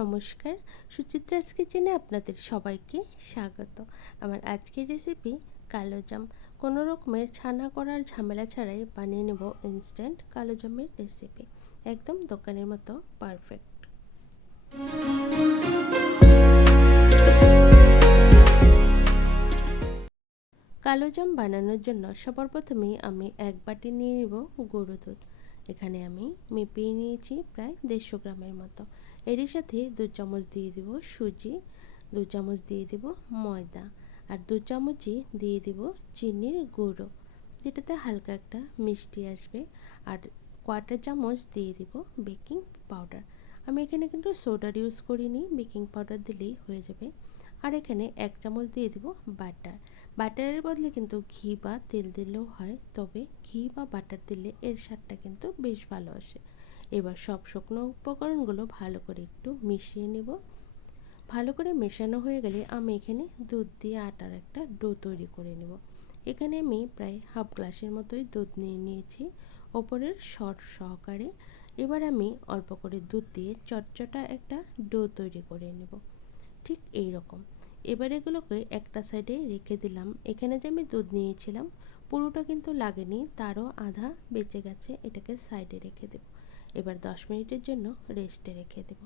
নমস্কার, সুচিত্রাস কিচেনে আপনাদের সবাইকে স্বাগত। আমার আজকের রেসিপি কালোজাম। কোনো রকমের ছানা করার ঝামেলা ছাড়াই বানিয়ে নেব ইনস্ট্যান্ট কালোজামের রেসিপি। একদম দোকানের মতো পারফেক্ট। কালোজাম বানানোর জন্য সবার প্রথমেই আমি 1 বাটি নিয়ে নেব গুঁড়ো দুধ। এখানে আমি মেপে নিয়েছি প্রায় 150 গ্রামের মতো। এরই সাথে 2 চামচ দিয়ে দেব সুজি, 2 চামচ দিয়ে দেব ময়দা, আর 2 চামচই দিয়ে দেব চিনির গুঁড়ো, যেটাতে হালকা একটা মিষ্টি আসবে। আর 1/4 চামচ দিয়ে দেব বেকিং পাউডার। আমি এখানে কিন্তু সোডার ইউজ করিনি, বেকিং পাউডার দিলেই হয়ে যাবে। আর এখানে 1 চামচ দিয়ে দেব বাটার। বাটারের বদলে কিন্তু ঘি বা তেল দিলেও হয়, তবে ঘি বা বাটার দিলে এর স্বাদটা কিন্তু বেশ ভালো আসে। এবার সব শুকনো উপকরণগুলো ভালো করে একটু মিশিয়ে নেব। ভালো করে মেশানো হয়ে গেলে আমি এখানে দুধ দিয়ে আটার একটা ডো তৈরি করে নেব। এখানে আমি প্রায় হাফ গ্লাসের মতোই দুধ নিয়ে নিয়েছি ওপরের সর সহকারে। এবার আমি অল্প করে দুধ দিয়ে চটচটা একটা ডো তৈরি করে নেব, ঠিক এই রকম। এবার এগুলোকে একটা সাইডে রেখে দিলাম। এখানে যে আমি দুধ নিয়েছিলাম পুরোটা কিন্তু লাগেনি, তারও আধা বেঁচে গেছে, এটাকে সাইডে রেখে দেব। এবার 10 মিনিটের জন্য রেস্টে রেখে দেব।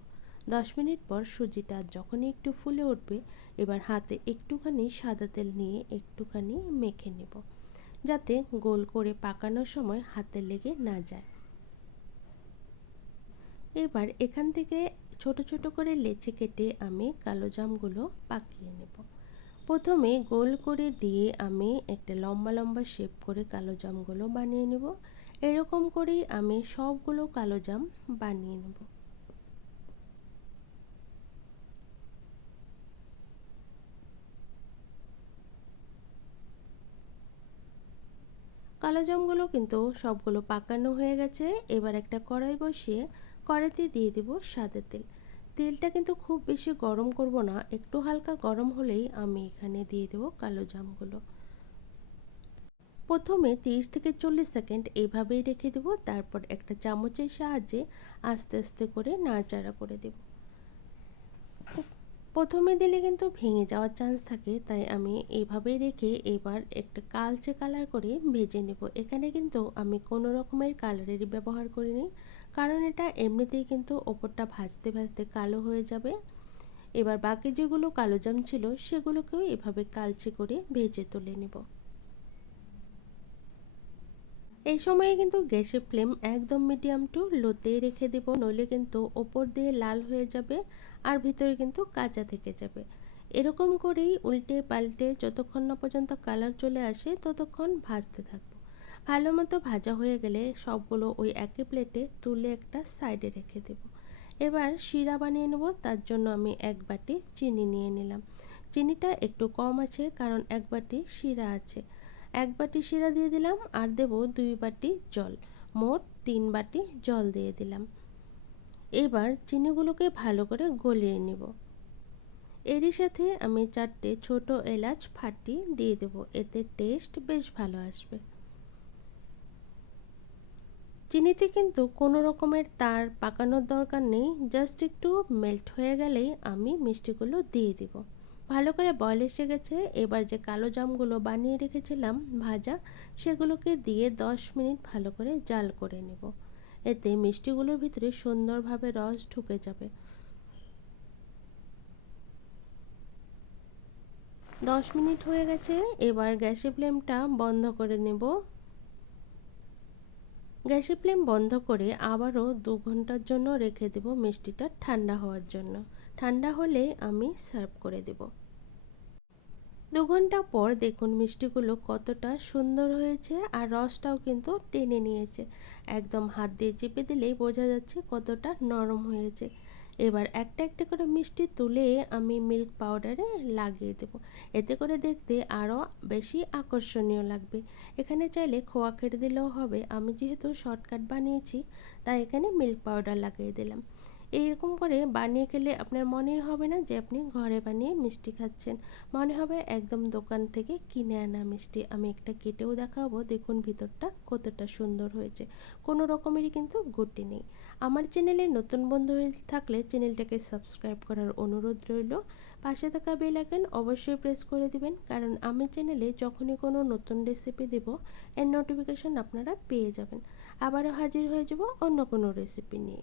10 মিনিট পর সুজিটা যখনই একটু ফুলে উঠবে, এবার হাতে একটুখানি সাদা তেল নিয়ে একটুখানি মেখে নেব, যাতে গোল করে পাকানোর সময় হাতে লেগে না যায়। এবার এখান থেকে ছোট ছোট করে লেচি কেটে আমি কালোজামগুলো পাকিয়ে নেব। প্রথমে গোল করে দিয়ে আমি একটা লম্বা লম্বা শেপ করে কালোজামগুলো বানিয়ে নেব। এরকম করেই আমি সবগুলো কালোজাম বানিয়ে নেব। কালোজামগুলো কিন্তু সবগুলো পাকানো হয়ে গেছে। এবার একটা কড়াই বসিয়ে কড়াইতে দিয়ে দেব সাদা তেল। তেলটা কিন্তু খুব বেশি গরম করব না, একটু হালকা গরম হলেই আমি এখানে দিয়ে দেব কালোজামগুলো। প্রথমে 30 থেকে 40 সেকেন্ড এভাবেই রেখে দেব, তারপর একটা চামচের সাহায্যে আস্তে আস্তে করে নাড়াচাড়া করে দেব। প্রথমে দিলে কিন্তু ভেঙে যাওয়ার চান্স থাকে, তাই আমি এইভাবেই রেখে এবার একটা কালচে কালার করে ভেজে নেব। এখানে কিন্তু আমি কোনো রকমের কালারের ব্যবহার করিনি, কারণ এটা এমনিতেই কিন্তু ওপরটা ভাজতে ভাজতে কালো হয়ে যাবে। এবার বাকি যেগুলো কালোজাম ছিল সেগুলোকেও এভাবে কালচে করে ভেজে তুলে নেব। এই সময়ে কিন্তু গ্যাসের ফ্লেম একদম মিডিয়াম টু লোতেই রেখে দেব, নইলে কিন্তু ওপর দিয়ে লাল হয়ে যাবে আর ভিতরে কিন্তু কাঁচা থেকে যাবে। এরকম করেই উল্টে পাল্টে যতক্ষণ না পর্যন্ত কালার চলে আসে ততক্ষণ ভাজতে থাকবো। ভালো মতো ভাজা হয়ে গেলে সবগুলো ওই একই প্লেটে তুলে একটা সাইডে রেখে দেব। এবার শিরা বানিয়ে নেব। তার জন্য আমি 1 বাটি চিনি নিয়ে নিলাম। চিনিটা একটু কম আছে কারণ 1 বাটি শিরা আছে। 1 বাটি শিরা দিয়ে দিলাম আর দেব 2 বাটি জল, মোট 3 বাটি জল দিয়ে দিলাম। এবার চিনিগুলোকে ভালো করে গলিয়ে নেব। এরই সাথে আমি 4টে ছোট এলাচ ফাটিয়ে দিয়ে দেব, এতে টেস্ট বেশ ভালো আসবে। চিনিতে কিন্তু কোনো রকমের তার পাকানোর দরকার নেই, জাস্ট একটু মেল্ট হয়ে গেলেই আমি মিষ্টিগুলো দিয়ে দিব। ভালো করে বয়েল এসে গেছে। এবার যে কালো জামগুলো বানিয়ে রেখেছিলাম ভাজা, সেগুলোকে দিয়ে 10 মিনিট ভালো করে জাল করে নেব। এতে মিষ্টিগুলোর ভিতরে সুন্দরভাবে রস ঢুকে যাবে। 10 মিনিট হয়ে গেছে। এবার গ্যাসের ফ্লেমটা বন্ধ করে নেব। গ্যাসের ফ্লেম বন্ধ করে আবারও 2 ঘন্টার জন্য রেখে দেব মিষ্টিটা ঠান্ডা হওয়ার জন্য। ঠান্ডা হলে আমি সার্ভ করে দেব। 2 ঘন্টা পর দেখুন মিষ্টিগুলো কতটা সুন্দর হয়েছে আর রসটাও কিন্তু টেনে নিয়েছে। একদম হাত দিয়ে চেপে দিলেই বোঝা যাচ্ছে কতটা নরম হয়েছে। এবার একটা একটা করে মিষ্টি তুলে আমি মিল্ক পাউডারে লাগিয়ে দেব। এতে করে দেখতে আরও বেশি আকর্ষণীয় লাগবে। এখানে চাইলে খোয়া ক্ষীর দিলেও হবে, আমি যেহেতু শর্টকাট বানিয়েছি তাই এখানে মিল্ক পাউডার লাগিয়ে দিলাম। এইরকম করে বানিয়ে খেলে আপনার মনেই হবে না যে আপনি ঘরে বানিয়ে মিষ্টি খাচ্ছেন, মনে হবে একদম দোকান থেকে কিনে আনা মিষ্টি। আমি একটা কেটেও দেখাবো, দেখুন ভিতরটা কতটা সুন্দর হয়েছে, কোনো রকমেরই কিন্তু গুটি নেই। আমার চ্যানেলে নতুন বন্ধু হয়ে থাকলে চ্যানেলটাকে সাবস্ক্রাইব করার অনুরোধ রইল। পাশে থাকা বেল আইকন অবশ্যই প্রেস করে দিবেন, কারণ আমি চ্যানেলে যখনই কোনো নতুন রেসিপি দেব এর নোটিফিকেশন আপনারা পেয়ে যাবেন। আবারও হাজির হয়ে যাব অন্য কোনো রেসিপি নিয়ে।